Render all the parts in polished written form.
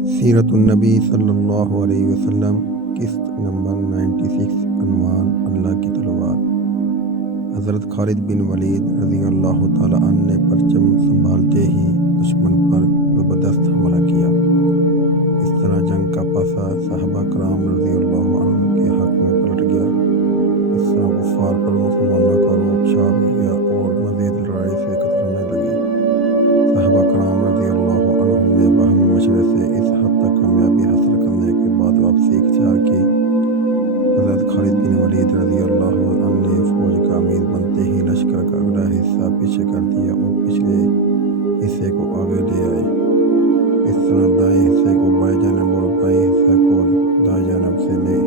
سیرت النبی صلی اللہ علیہ وسلم قسط نمبر 96 عنوان اللہ کی تلوار۔ حضرت خالد بن ولید رضی اللہ تعالیٰ عنہ نے پرچم سنبھالتے ہی دشمن پر زبردست حملہ کیا۔ اس طرح جنگ کا پاسا صحابہ کرام رضی اللہ عنہ کے حق میں پلٹ گیا۔ اس طرح کفار پر مسلمانوں کا روب چھا گیا اور مزید لڑائی سے کترانے لگے۔ صحابہ کرام رضی اللہ عنہ نے باہمی مشورے سے اس حد تک کامیابی حاصل کرنے کے بعد واپسی اختیار کی۔ حضرت خالد بن ولید رضی اللہ عنہ نے فوج کا امیر بنتے ہی لشکر کا اگلا حصہ پیچھے کر دیا اور پچھلے حصے کو آگے لے آئے۔ اس طرح دائیں حصے کو بائیں جانب اور بائیں حصے کو دائیں جانب سے لے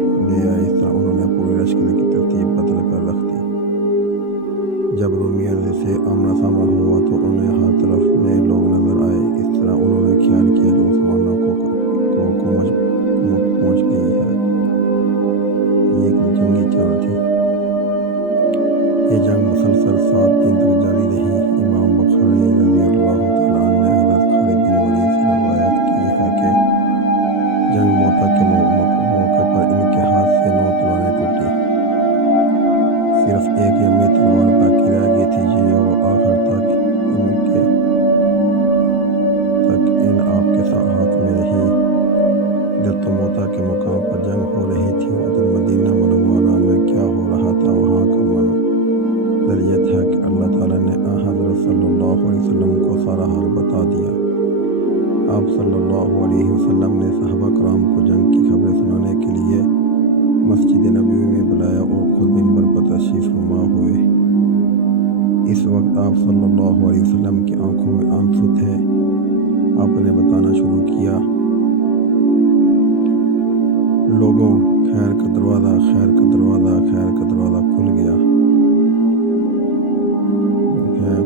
آئے۔ اس طرح انہوں نے پورے لشکر کی ترتیب بدل کر رکھ دی۔ جب رومیوں سے آمنا سامنا ہوا تو انہیں ہر طرف نئے لوگ نظر آئے۔ اس طرح انہوں نے خیال کیا کہ مسلمانوں کو پہنچ گئی ہے۔ یہ ایک جنگی چال تھی۔ یہ جنگ مسلسل 7 دن تک جاری رہی۔ امام بخاری رضی اللہ تعالیٰ عنہ نے حضرت خالد بن ولید سے روایت کی ہے کہ جنگ موتا کے موقع پر ان کے ہاتھ سے 9 تلواریں ٹوٹی۔ صرف ایک یمنی تلوار باقی رہ گئی تھی جو آخر تک ان آپ کے ہاتھ میں رہی۔ ادھر تو موتا کے مقام پر جنگ ہو رہی تھی، ادھر مدینہ منورہ میں کیا ہو رہا تھا وہاں کا منظر یہ تھا کہ اللہ تعالیٰ نے حضرت صلی اللہ علیہ وسلم کو سارا حال بتا دیا۔ آپ صلی اللہ علیہ وسلم نے صحابہ کرام کو جنگ کی خبریں سنانے کے لیے مسجد نبوی میں بلایا اور خود منبر پر تشریف فرما ہوئے۔ اس وقت آپ صلی اللہ علیہ وسلم کی آنکھوں میں آنسو تھے۔ آپ نے بتانا شروع کیا، لوگوں، خیر کا دروازہ، خیر کا دروازہ، خیر کا دروازہ کھل گیا ہے۔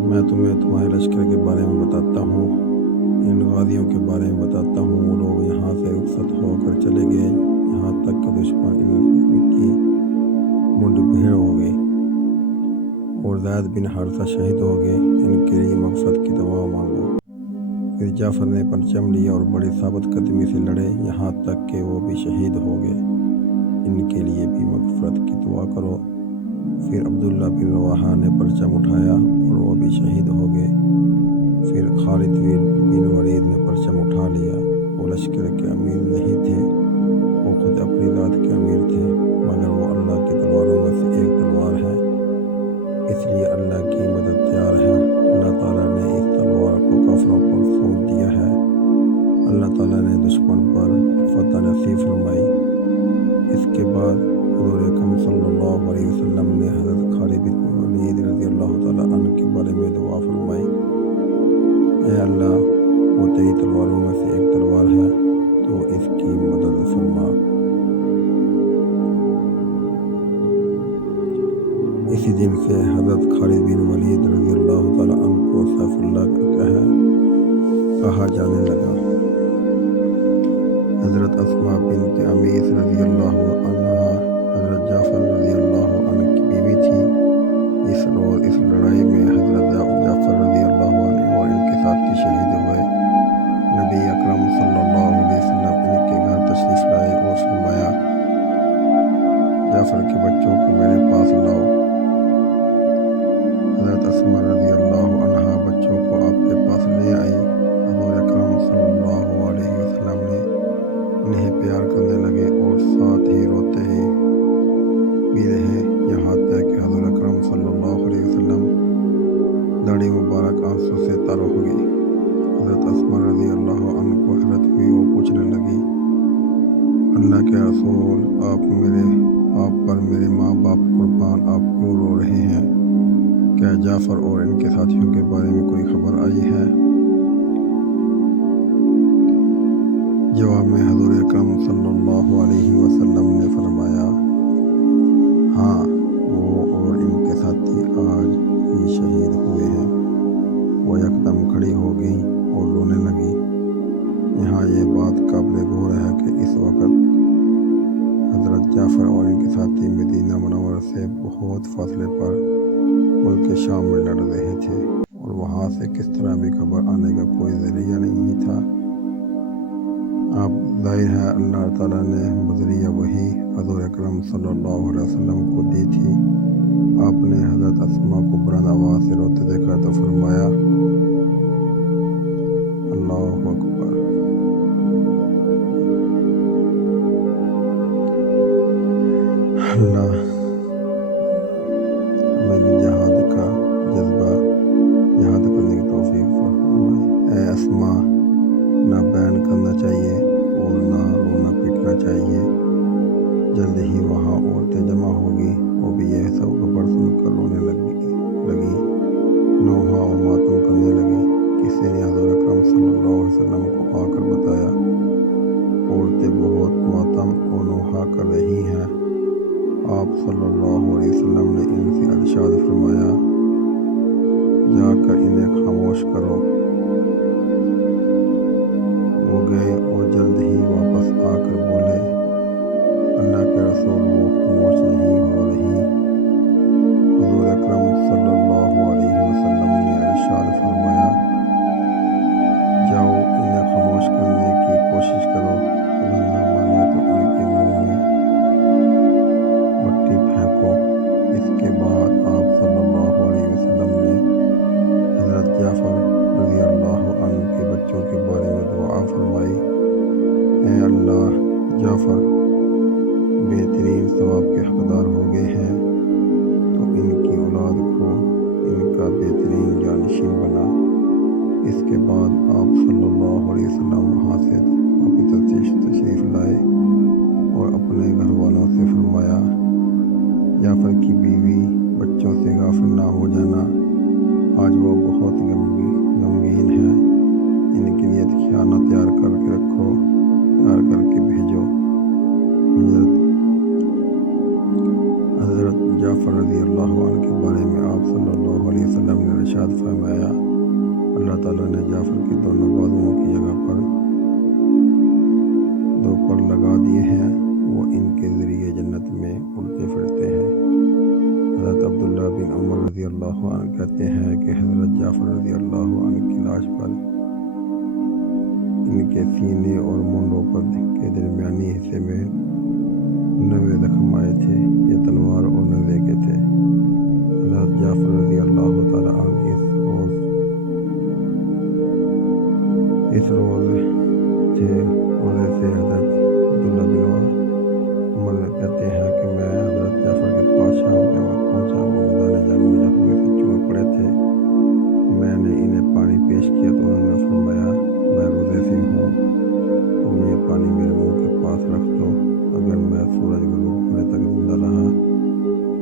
میں تمہیں تمہارے لشکر کے بارے میں بتاتا ہوں، ان غازیوں کے بارے میں بتاتا ہوں۔ وہ لوگ یہاں سے رخصت ہو کر چلے گئے، یہاں تک کہ دشمن ان کی منڈ بھیڑ ہو گئی اور زید بن حارثہ شہید ہو گئے۔ ان کے لیے مغفرت کی دعا مانگو۔ پھر جعفر نے پرچم لیا اور بڑی ثابت قدمی سے لڑے، یہاں تک کہ وہ بھی شہید ہو گئے۔ ان کے لیے بھی مغفرت کی دعا کرو۔ پھر عبداللہ بن رواحہ نے پرچم اٹھایا اور وہ بھی شہید ہو گئے۔ پھر خالد بن ولید نے پرچم اٹھا لیا۔ وہ لشکر کے امیر نہیں تھے، وہ خود اپنی ذات کے امیر تھے، مگر وہ اللہ کی تلواروں میں سے ایک تلوار ہے، اس لیے اللہ کی مدد تیار ہے۔ اللہ تعالیٰ نے اس تلوار کو کافروں پر سونپ دیا ہے۔ اللہ تعالیٰ نے دشمن پر فتح نصیب فرمائی۔ اس کے بعد حضور اکرم صلی اللہ علیہ وسلم نے حضرت خالد بن ولید رضی اللہ تعالیٰ عنہ کے بارے میں دعا فرمائی، اے اللہ، وہ تیری تلواروں میں سے ایک تلوار ہے، تو اس کی مدد فرما۔ اسی دن سے حضرت خالد بن ولید رضی اللہ تعالیٰ عنہ کو سیف اللہ کہا جانے لگا۔ حضرت اسماء بنت امیس رضی اللہ عنہ حضرت جعفر رضی اللہ عنہ کی بیوی تھی۔ اس روز اس لڑائی میں حضرت جعفر رضی اللہ عنہ اور ان کے ساتھی شہید ہوئے۔ نبی اکرم صلی اللہ علیہ وسلم ان کے گھر تشریف لائے اور فرمایا، جعفر کے بچوں کو میرے پاس لاؤ۔ حضرت اسماء رضی اللہ عنہ بچوں کو آپ کے پاس لے آئی۔ حضور اکرم صلی اللہ علیہ وسلم نے انہیں پیار کرنے لگے اور ساتھ ہی روتے ہی بھی رہے، یہاں تک کہ حضور اکرم صلی اللہ علیہ وسلم داڑھی مبارک آنسو سے تر ہو گئی۔ حضرت اسماء رضی اللہ عنہ کو حیرت ہوئی، وہ پوچھنے لگی، اللہ کے رسول، آپ پر میرے ماں باپ قربان، آپ کیوں رو رہے ہیں؟ کیا جعفر اور ان کے ساتھیوں کے بارے میں کوئی خبر آئی ہے؟ جواب میں حضور اکرم صلی اللہ علیہ وسلم نے فرمایا، ہاں، وہ اور ان کے ساتھی آج ہی شہید ہوئے ہیں۔ وہ یکدم کھڑی ہو گئیں اور رونے لگیں۔ یہاں یہ بات قابل غور ہے کہ اس وقت حضرت جعفر اور ان کے ساتھی مدینہ منورہ سے بہت فاصلے پر ملک شام میں لڑ رہے تھے اور وہاں سے کس طرح بھی خبر آنے کا کوئی ذریعہ نہیں تھا۔ ظاہر ہے اللہ تعالیٰ نے بذریعہ وحی حضور اکرم صلی اللہ علیہ وسلم کو دی تھی۔ آپ نے حضرت اسما کو بلند آواز سے روتے دیکھا تو فرمایا اللہ اکبر۔ اللہ ہمیں بھی جہاد کا جذبہ، جہاد کرنے کی توفیق فرمائے۔ اے اسما، نہ بیان کرنا چاہیے اور نہ رونا پیٹنا چاہیے۔ جلد ہی وہاں عورتیں جمع ہوگی، وہ بھی یہ سب خبر سن کر رونے لگی، نوحہ اور ماتم کرنے لگی۔ کسی نے حضور اکرم صلی اللہ علیہ وسلم کو آ کر بتایا عورتیں بہت ماتم اور نوحہ کر رہی ہیں۔ آپ صلی اللہ علیہ وسلم نے ان سے ارشاد فرمایا جا کر انہیں خاموش کرو۔ وہ گئے اور جلد ہی واپس آ کر بولے اللہ کے رسول وہ خاموش نہیں ہو رہی۔ حضور اکرم صلی اللہ علیہ وسلم نے ارشاد فرمایا جاؤ انہیں خاموش کرنے کی کوشش کرو، اگر نہ مانے تو ان کے منہ میں مٹی پھینکو۔ اس کے بعد آپ صلی اللہ علیہ وسلم نے حضرت جعفر رضی اللہ عنہ کے بچوں کے بارے میں دعا فرمائی، اے اللہ جعفر بہترین ثواب کے حقدار ہو گئے ہیں، تو ان کی اولاد کو ان کا بہترین جانشین بنا۔ اس کے بعد آپ صلی اللہ علیہ وسلم وہاں سے واپس تشریف لائے اور اپنے گھر والوں سے فرمایا جعفر کی بیوی بچوں سے غافل نہ ہو جانا، آج وہ بہت غمگین ہے، ان کے لیے کھانا تیار کر کے رکھو، تیار کر کے بھیجو۔ حضرت جعفر رضی اللہ عنہ کے بارے میں آپ صلی اللہ علیہ وسلم نے ارشاد فرمایا اللہ تعالیٰ نے جعفر کے دونوں بازوؤں کی جگہ پر دو پر لگا دیے ہیں، وہ ان کے ذریعے جنت میں اڑتے پھرتے ہیں۔ حضرت عبداللہ بن عمر رضی اللہ عنہ کہتے ہیں کہ حضرت جعفر رضی اللہ عنہ کی لاش پر ان کے سینے اور مونڈوں پر کے درمیانی حصے میں 9 زخم آئے تھے، یہ تلوار اور نیزے کے تھے۔ حضرت جعفر رضی اللہ تعالیٰ عنہ اس روز تھے روزے سے حضرت عبداللہ بن عمر کہتے ہیں کہ میں حضرت جعفر کے پاس شام کے وقت پہنچا، وہ میدان جنگ میں زخمی سے چور پڑے تھے۔ میں نے انہیں پانی پیش کیا تو انہوں نے فرمایا میں روزے سے ہوں، تم یہ پانی میرے منہ کے پاس رکھ دو، اگر میں سورج غروب ہونے تک زندہ رہا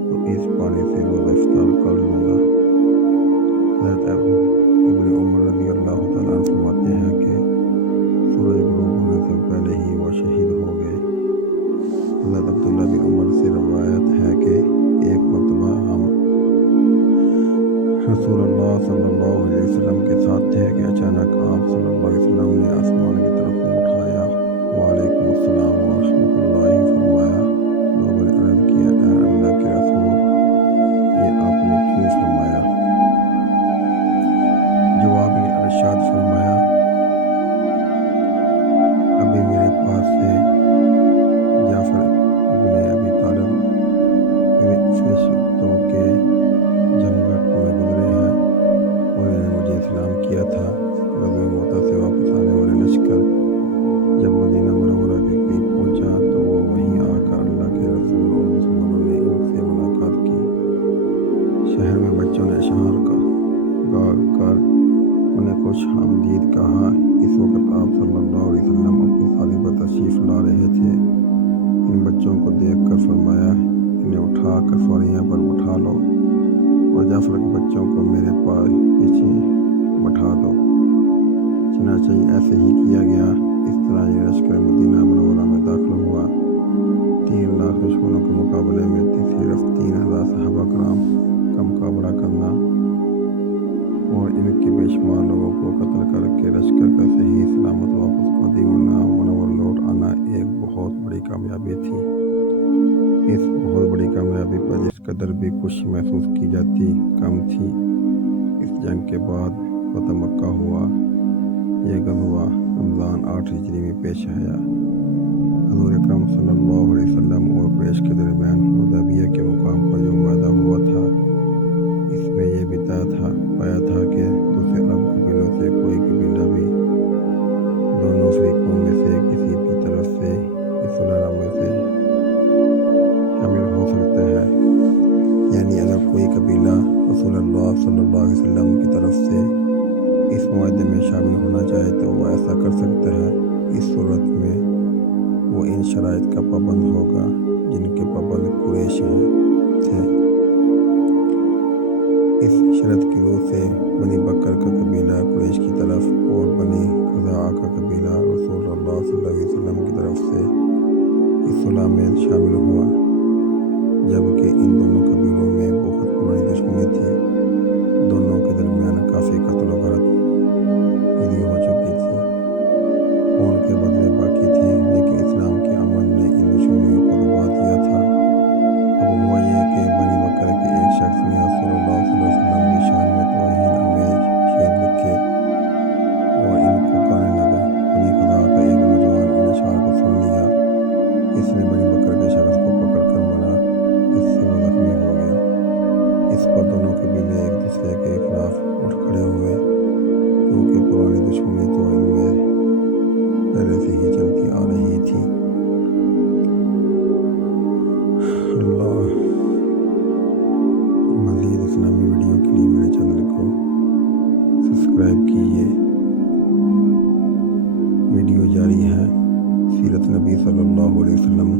تو اس پانی سے روزہ افطار کر لوں گا۔ حضرت ابن عمر رضی اللہ تعالیٰ عنہ فرماتے ہیں کہ سورج غروب ہونے سے پہلے ہی وہ شہید ہو گئے۔ حضرت عبداللہ بن عمر سے روایت ہے کہ ایک مرتبہ ہم رسول اللہ صلی اللہ علیہ وسلم کے ساتھ تھے کہ اچانک آپ صلی اللہ علیہ وسلم نے آسمان کی طرف منہ اٹھایا، وعلیکم السلام ورحمۃ اللہ فرمایا۔ لوگوں نے عرض کیا اے اللہ کے رسول یہ آپ نے کیوں فرمایا؟ جواب میں ارشاد فرمایا ابھی میرے پاس سے جعفر ابن ابی طالب فرشتوں کے جمگھٹ میں گزرے ہیں، انہوں نے مجھے اسلام کیا تھا۔ غزوہ موتا سے واپس آنے والے لشکر جب مدینہ منورہ کے قریب پہنچا تو وہ وہیں آ کر اللہ کے رسول اور مسلمانوں نے ان سے ملاقات کی۔ شہر میں بچوں نے اشعار گا کر انہیں خوش آمدید کہا۔ اس وقت آپ صلی اللہ علیہ وسلم اپنی ساری پر تشریف لا رہے تھے۔ ان بچوں کو دیکھ کر فرمایا انہیں اٹھا کر سواریاں پر بٹھا لو اور جعفر کے بچوں کو میرے پاس پیچھے بٹھا دو۔ چنانچہ ایسے ہی کیا گیا۔ اس طرح یہ لشکر مدینہ منورہ میں داخل ہوا۔ 3 لاکھ دشمنوں کے مقابلے میں صرف 3000 صحابہ کرام کا مقابلہ کرنا اور ان کے بے شمار لوگوں کو قتل کر کے لشکر کا صحیح سلامت واپس مدینہ منورہ لوٹ آنا ایک بہت بڑی کامیابی تھی۔ اس بہت بڑی کامیابی پر جس قدر بھی خوشی محسوس کی جاتی کم تھی۔ اس جنگ کے بعد فتح مکہ ہوا۔ یہ غزوہ رمضان 8 ہجری میں پیش آیا۔ حضور اکرم صلی اللہ علیہ وسلم اور قریش کے درمیان حدیبیہ کے مقام پر جو معاہدہ ہوا تھا، اس میں یہ بھی پایا تھا کہ دوسرے عرب قبیلوں سے کوئی قبیلہ بھی دونوں فریقوں میں سے کسی بھی طرف سے اس صلح نامے سے شامل ہو سکتا ہے۔ یعنی اگر کوئی قبیلہ رسول اللہ صلی اللہ علیہ وسلم کی طرف سے اس معاہدے میں شامل ہونا چاہے تو وہ ایسا کر سکتا ہے۔ اس صورت میں وہ ان شرائط کا پابند ہوگا جن کے پابند قریش تھے۔ اس شرط کی روح سے بنی بکر کا قبیلہ قریش کی طرف اور بنی خزاعہ کا قبیلہ رسول اللہ صلی اللہ علیہ وسلم کی طرف سے اس صلح میں شامل ہوا، جبکہ ان دونوں قبیلوں میں بہت پرانی دشمنی تھی۔ دونوں کے درمیان کافی قتل و غارت بھی ہو چکی تھی، خون کے بدلے باقی تھے، لیکن اسلام کے عمل نے ان دشمنیوں کو دبا دیا تھا۔ اب ہوا یہ کہ بنی بکر کے ایک شخص نے رسول اللہ صلی اللہ علیہ وسلم کی شان میں توہین آمیز شعر لکھے اور ان کو گانے لگا۔ بنی خزاعہ کا ایک نوجوان ان اشعار کو سن لیا۔ اس نے بنی بکر کے شخص کو پکڑ کر مارا، اس سے وہ زخمی ہو گیا۔ اس پر دونوں قبیلے ایک دوسرے کے خلاف اٹھ کھڑے ہوئے، کیونکہ پرانی دشمنی تو ان میں پہلے سے ہی چلتی آ رہی تھی۔ اللہ مزید اسلامی ویڈیو کے لیے میرے چینل کو سبسکرائب کیجیے۔ ویڈیو جاری ہے سیرت نبی صلی اللہ علیہ وسلم